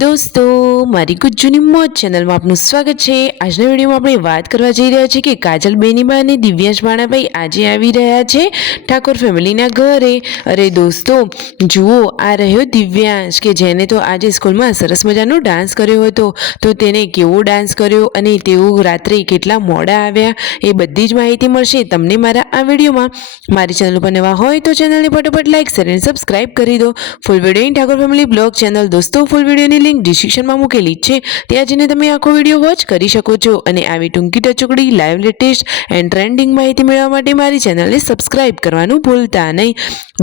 दोस्तों मारी गुज्जूनी मौज चैनल में आपનું સ્વાગત છે। આજના વિડીયોમાં આપણે વાત કરવા જઈ રહ્યા છીએ કે કાજલ બેનીબા અને દિવ્યાંશ ભાણાભાઈ આજે આવી રહ્યા છે ઠાકોર ફેમિલીના ઘરે। અરે દોસ્તો જુઓ, આ રહ્યો દિવ્યાંશ કે જેને તો આજે સ્કૂલમાં સરસ મજાનો ડાન્સ કર્યો હતો। તો તેને કેવો ડાન્સ કર્યો અને તેઓ રાત્રે કેટલા મોડા આવ્યા એ બધી જ માહિતી મળશે તમને મારા આ વિડીયોમાં। મારી ચેનલ પર નવા હોય તો ચેનલને ફટાફટ લાઈક શેર અને સબસ્ક્રાઇબ કરી દો। Full video Thakor family blog channel દોસ્તો ફૂલ વિડીયોની લિંક ડિસ્ક્રિપ્શનમાં મૂકેલી છે, ત્યાં જઈને તમે આખો વિડીયો વોચ કરી શકો છો। અને આવી ટૂંકી ટચુકડી લાઈવ લેટેસ્ટ એન્ડ ટ્રેન્ડિંગ માહિતી મેળવવા માટે મારી ચેનલને સબસ્ક્રાઇબ કરવાનું ભૂલતા નહીં।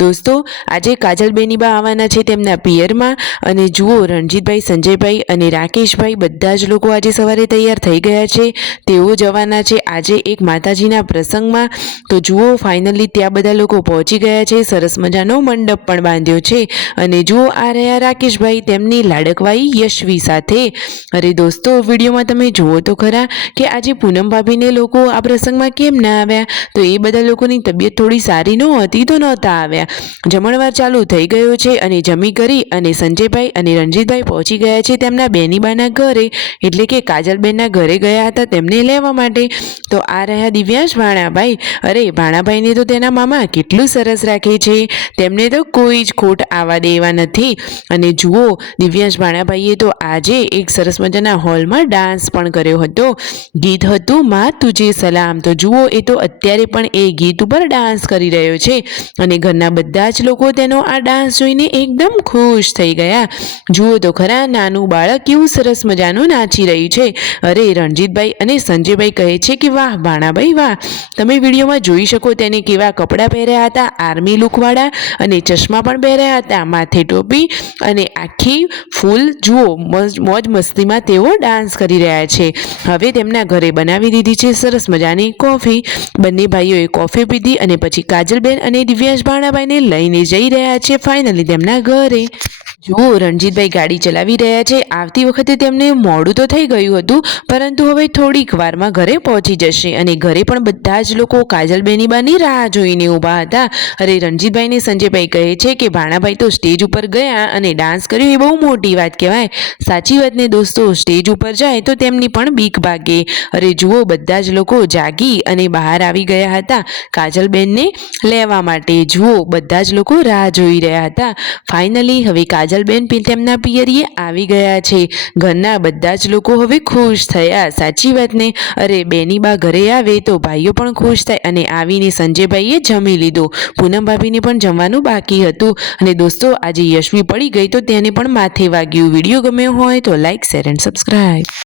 દોસ્તો આજે કાજલ બેનીબા આવવાના છે તેમના પિયરમાં, અને જુઓ રણજીતભાઈ, સંજયભાઈ અને રાકેશભાઈ બધા જ લોકો આજે સવારે તૈયાર થઈ ગયા છે। તેઓ જવાના છે આજે એક માતાજીના પ્રસંગમાં। તો જુઓ ફાઇનલી ત્યાં બધા લોકો પહોંચી ગયા છે, સરસ મજાનો મંડપ પણ બાંધ્યો છે। અને જુઓ આ રહ્યા રાકેશભાઈ તેમની લાડકવાઈ યશવી સાથે। અરે દોસ્તો વિડીયોમાં તમે જુઓ તો ખરા કે આજે પૂનમ ભાભીને લોકો આ પ્રસંગમાં કેમ ના આવ્યા, તો એ બધા લોકોની તબિયત થોડી સારી નહોતી તો નહોતા આવ્યા। જમણવાર ચાલુ થઈ ગયો છે અને જમી કરી અને સંજયભાઈ અને રણજીતભાઈ પહોંચી ગયા છે તેમના બેનીબાના ઘરે, એટલે કે કાજલબેનના ઘરે ગયા હતા તેમને લેવા માટે। તો આ રહ્યા દિવ્યાંશ ભાણાભાઈ। અરે ભાણાભાઈને તો તેના મામા કેટલું સરસ રાખે છે, તેમને તો કોઈ જ ખોટ આવવા દેવા નથી। અને જુઓ દિવ્યાંશ ભાણાભાઈએ તો આજે એક સરસ મજાના હોલમાં ડાન્સ પણ કર્યો હતો, ગીત હતું માં તુજે સલામ। તો જુઓ એ તો અત્યારે પણ એ ગીત ઉપર ડાન્સ કરી રહ્યો છે અને ઘરના બધા જ લોકો તેનો આ ડાન્સ જોઈને એકદમ ખુશ થઈ ગયા। જુઓ તો ખરા નાનું બાળક કેવું સરસ મજાનું નાચી રહ્યું છે। અરે રણજીતભાઈ અને સંજયભાઈ કહે છે કે વાહ ભાણાભાઈ વાહ, તમે વિડીયોમાં જોઈ શકો તેને કેવા કપડાં પહેર્યા હતા, આર્મી લુકવાળા, અને ચશ્મા પણ પહેર્યા હતા, માથે ટોપી અને આખી ફૂલ જુઓ મોજ મસ્તીમાં તેઓ ડાન્સ કરી રહ્યા છે। હવે તેમના ઘરે બનાવી દીધી છે સરસ મજાની કોફી। બંને ભાઈઓએ કોફી પીધી અને પછી કાજલબેન અને દિવ્યાંશ ભાણાભાઈને લઈને જઈ રહ્યા છે ફાઇનલી તેમના ઘરે। જુઓ રણજીતભાઈ ગાડી ચલાવી રહ્યા છે, આવતી વખતે તેમને મોડું તો થઈ ગયું હતું પરંતુ હવે થોડીક વારમાં ઘરે પહોંચી જશે। અને ઘરે પણ બધા જ લોકો કાજલ બેનીબાની રાહ જોઈને ઊભા હતા। અરે રણજીતભાઈ ને સંજયભાઈ કહે છે કે ભાણાભાઈ તો સ્ટેજ ઉપર ગયા અને ડાન્સ કર્યો એ બહુ મોટી વાત કહેવાય। સાચી વાત ને દોસ્તો, સ્ટેજ ઉપર જાય તો તેમની પણ બીક ભાગે। અરે જુઓ બધા જ લોકો જાગી અને બહાર આવી ગયા હતા કાજલબેનને લેવા માટે। જુઓ બધા જ લોકો રાહ જોઈ રહ્યા હતા। ફાઇનલી હવે કાજલબેન તેમના પિયરીએ આવી ગયા છે। ઘરના બધા જ લોકો હવે ખુશ થયા, સાચી વાત ને। અરે બેનીબા ઘરે આવે તો ભાઈઓ પણ ખુશ થાય, અને આવીને સંજયભાઈએ જમી લીધું, પૂનમ ભાભીને પણ જમવાનું બાકી હતું। અને દોસ્તો આજે યશવી પડી ગઈ તો તેને પણ માથે વાગ્યું। વિડીયો ગમ્યો હોય તો લાઈક શેર એન્ડ સબસ્ક્રાઇબ।